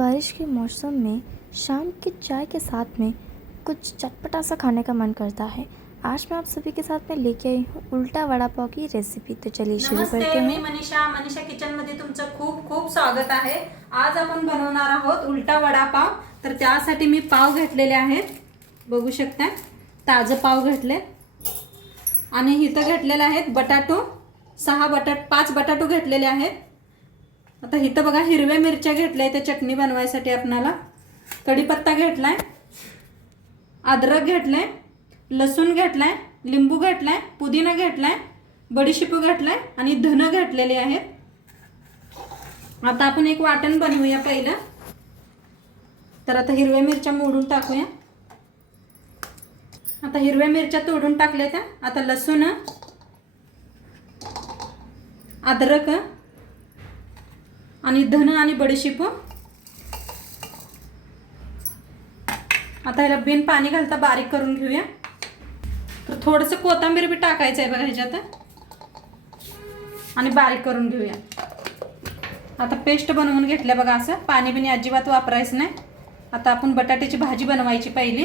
बारिश के मौसम में शाम की चाय के साथ में कुछ चटपटा सा खाने का मन करता है। आज मैं आप सभी के साथ में लेके आई हूँ उल्टा वड़ा पाव की रेसिपी तो चलिए शुरू करते नमस्ते मी हैं। मनीषा मनीषा किचनमध्ये तुमचं खूप खूप स्वागत आहे. आज आपण बनवणार आहोत उलटा वडापाव तर त्यासाठी मी पाव घेतलेले आहेत. बघू शकता ताजं पाव घेतले आणि इथं घेतलेले आहेत बटाटो. सहा बटाट पाच बटाटो घेतलेले आहेत. आता इथं बघा हिरव्या मिरच्या घेतल्या त्या चटणी बनवायसाठी आपणाला. कढीपत्ता घेतला आहे अद्रक घेतलाय लसूण घेतलाय लिंबू घेतलाय पुदिना घेतलाय बडीशेपू घेतलाय आणि धनं घेतलेले आहेत. आता आपण एक वाटण बनवूया पहिलं. तर आता हिरव्या मिरच्या मोडून टाकूया. आता हिरव्या मिरच्या तोडून टाकल्या त्या. आता लसूण अद्रक आणि धन आणि बडीशेपू आता ह्याला बिन पाणी घालता बारीक करून घेऊया. तर थोडंसं कोथिंबीर बी टाकायचं आहे बघा ह्याच्यात आणि बारीक करून घेऊया. आता पेस्ट बनवून घेतल्या बघा असं. पाणी बिनी अजिबात वापरायचं नाही. आता आपण बटाट्याची भाजी बनवायची पहिली.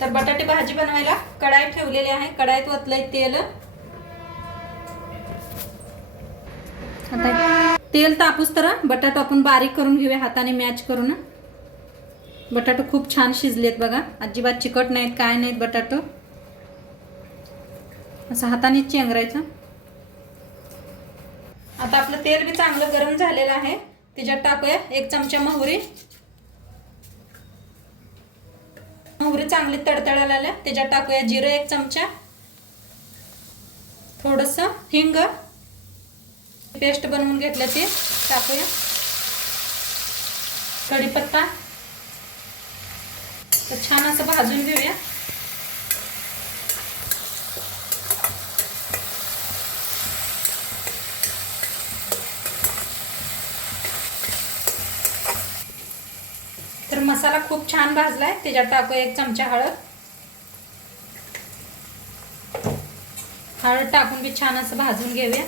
तर बटाटे भाजी बनवायला कढाई ठेवलेली आहे. कढाईत ओतलंय तेल. आता तेल तापूस तर बटाटो आपण बारीक करून घेऊया हाताने मॅच करून बटाटो खूप छान शिजलेत बघा. अजिबात चिकट नाहीत काय नाहीत बटाटो. असं हाताने चेंगरायचं. आता आपलं तेल बी चांगलं गरम झालेलं आहे. त्याच्यात टाकूया एक चमचा मोहरी. मोहरी चांगली तडतडायला आल्या त्याच्यात टाकूया जिरं एक चमचा. थोडंसं हिंग. पेस्ट बनवून घेतलं ते. टाकूया. कढीपत्ता. तर छान असं भाजून घेऊया. तर मसाला खूप छान भाजलाय. त्याच्यात टाकूया एक चमचा हळद. हळद टाकून बी छान असं भाजून घेऊया.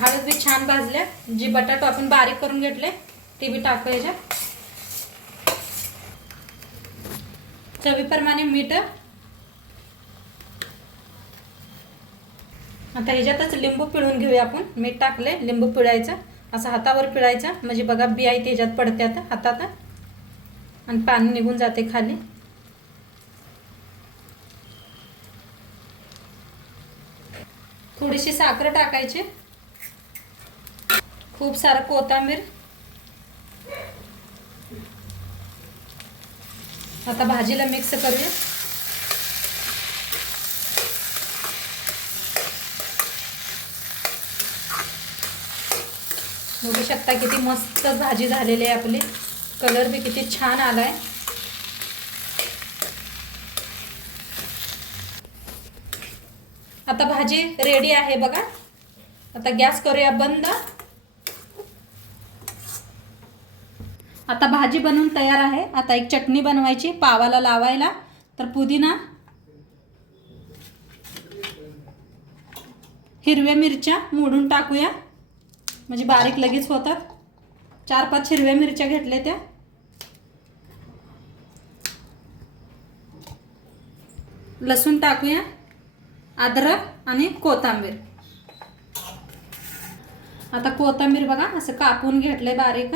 हळद बी छान भाजल्या. जी बटाटो आपण बारीक करून घेतले ते बी टाकू याच्यात. चवीप्रमाणे मीठ. आता ह्याच्यातच लिंबू पिळून घेऊया आपण. मीठ टाकले लिंबू पिळायचं. असं हातावर पिळायचं. म्हणजे बघा बियाई त्याच्यात पडते आता हातात. आणि पाणी निघून जाते खाली. थोडीशी साखर टाकायची. खूप सारं कोथांबीर आता भाजीला मिक्स करूया. बघू शकता किती मस्त भाजी झालेली आहे आपली. कलर बी किती छान आलाय. आता भाजी रेडी आहे बघा. आता गॅस करूया बंद. आता भाजी बनवून तयार आहे. आता एक चटणी बनवायची पावाला लावायला. तर पुदिना हिरव्या मिरच्या मोडून टाकूया. म्हणजे बारीक लगेच होतात. चार पाच हिरव्या मिरच्या घेतल्या त्या. लसूण टाकूया अद्रक आणि कोथांबीर. आता कोथिंबीर बघा असं कापून घेतलंय बारीक.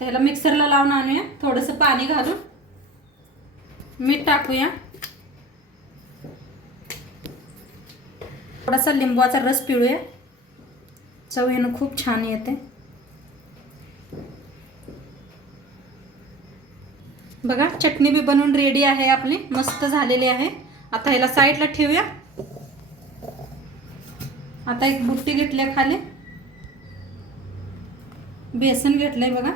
त्याला मिक्सरला लावून आणूया. थोडंसं पाणी घालून. मीठ टाकूया. थोडासा लिंबूचा रस पिळूया. चव येणं खूप छान येते. बघा चटणी बी बनवून रेडी आहे आपली. मस्त झालेली आहे. आता ह्याला साईडला ठेवूया. आता एक बुट्टी घेतल्या खाली. बेसन घेतलंय बघा.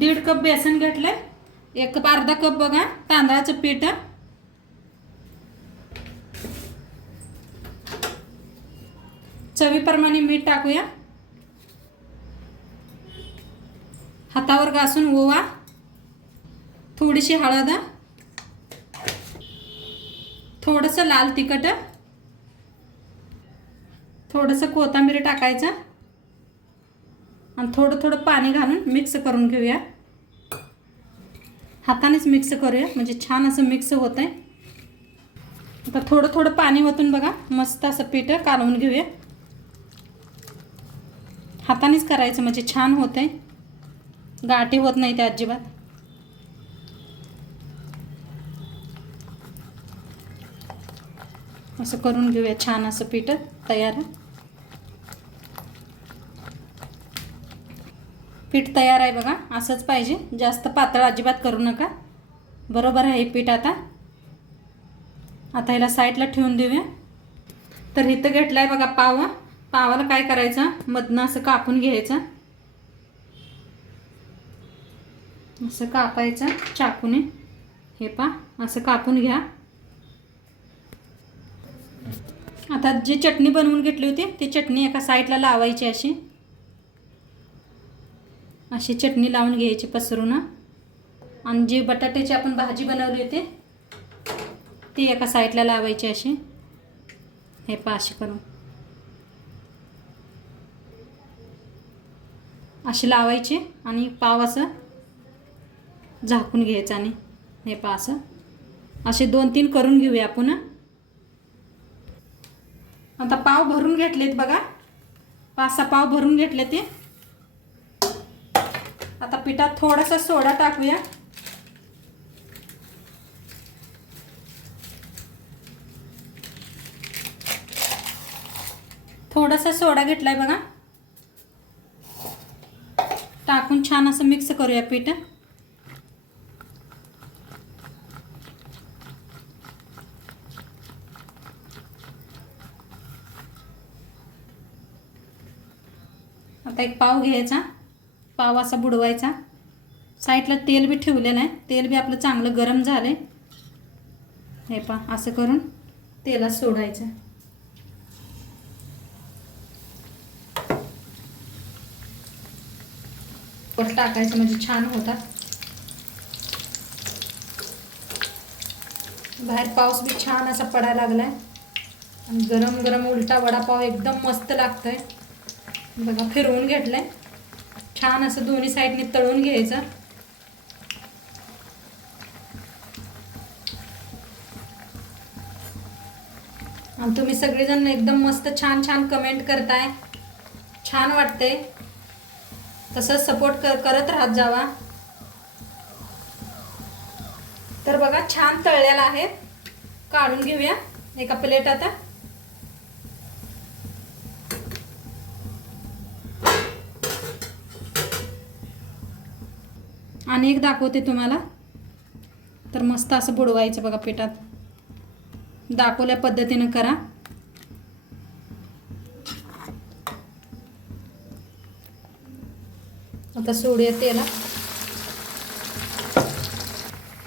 दीड कप बेसन घेतलं एक कप अर्धा कप बघा तांदळाचं पीठ. चवीप्रमाणे मीठ टाकूया. हातावर घासून ओवा. थोडीशी हळद. थोडंसं लाल तिखट. थोडंसं कोथिंबीर टाकायचं. आणि थोडं थोडं पाणी घालून मिक्स करून घेऊया. हातानेच मिक्स करूया म्हणजे छान असं मिक्स होत आहे आता थोडं थोडं पाणी होतून बघा मस्त असं पीठ कालवून घेऊया. हातानेच करायचं म्हणजे छान होत आहे गाठी होत नाही त्या अजिबात. असं करून घेऊया छान असं पीठ तयार. आहे पीठ तयार आहे बघा असंच पाहिजे. जास्त पातळ अजिबात करू नका. बरोबर आहे हे पीठ आता. आता ह्याला साईडला ठेवून देऊया. तर इथं घेतलं आहे बघा पाव. पावाला काय करायचं? मधनं असं कापून घ्यायचं. असं कापायचं चाकूने. हे पा असं कापून घ्या. आता जी चटणी बनवून घेतली होती ती चटणी एका साईडला लावायची अशी. अशी चटणी लावून घ्यायची पसरून आणि जी बटाट्याची आपण भाजी बनवली होती ती एका साईडला लावायची अशी. हे पा अशी करून. अशी लावायची आणि पाव असं झाकून घ्यायचं आणि हे पा असं. असे दोन तीन करून घेऊया आपण आता पाव भरून घेतलेत बघा. पाच सहा पाव भरून घेतले ते. आता पिठात थोडासा सोडा टाकूया. थोडासा सोडा घेतलाय बघा. टाकून छान असं मिक्स करूया पीठ. आता एक पाव घ्यायचा. पाव असा बुडवायचा. साईडला तेल बी ठेवलेलं आहे. तेल बी आपलं चांगलं गरम झालं आहे हे पा असं करून तेलात सोडायचं. वर टाकायचं म्हणजे छान होतात. बाहेर पाऊस बी छान असा पडायला लागलाय. आणि गरम गरम उलटा वडापाव एकदम मस्त लागतंय. बघा फिरवून घेतलंय. छान असं दोन्ही साईडने तळून घ्यायचं. आणि तुम्ही सगळेजण एकदम मस्त छान छान कमेंट करताय. छान वाटते तसंच सपोर्ट कर करत राहत जावा. तर बघा छान तळलेला आहे. काढून घेऊया. एका प्लेट आता. आणि एक दाखवते तुम्हाला. तर मस्त असं बुडवायचं बघा पिठात. दाखवल्या पद्धतीनं करा. आता सोडूया तेला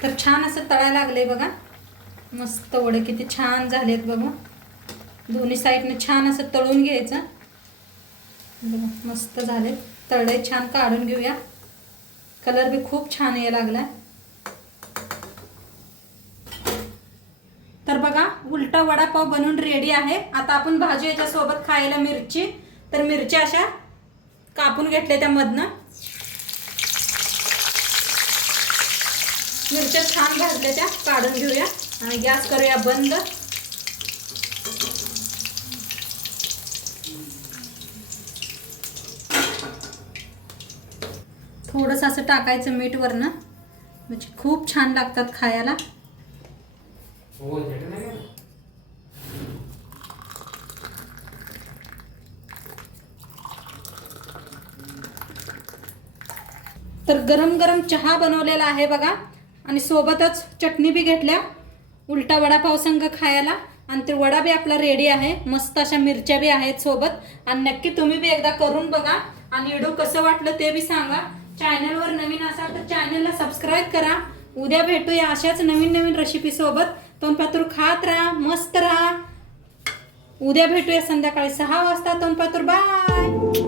तर छान असं तळायला लागले बघा. मस्त वडे किती छान झालेत बघा. दोन्ही साईडने छान असं तळून घ्यायचं. बघा मस्त झाले तळले छान काढून घेऊया. कलर बी खूप छान यायला लागलाय. तर बघा उलटा वडापाव बनवून रेडी आहे. आता आपण भाजी याच्या सोबत खायला मिरची. तर मिरच्या अशा कापून घेतल्या त्यामधनं. मिरच्या छान भाजल्या त्या. काढून घेऊया. आणि गॅस करूया बंद. थोडंसं असं टाकायचं मीठ वरनं म्हणजे खूप छान लागतात खायला. तर गरम गरम चहा बनवलेला आहे बघा. आणि सोबतच चटणी बी घेतल्या. उलटा वडापाव संघ खायला. आणि ते वडा बी आपला रेडी आहे. मस्त अशा मिरच्या बी आहेत सोबत. आणि नक्की तुम्ही बी एकदा करून बघा. आणि व्हिडिओ कसं वाटलं ते बी सांगा. चॅनलवर नवीन असाल तर चॅनलला सबस्क्राईब करा. उद्या भेटूया अशाच नवीन नवीन रेसिपी सोबत. तोंडपातूर खात राहा मस्त राहा. उद्या भेटूया संध्याकाळी सहा वाजता. तोंडपातूर बाय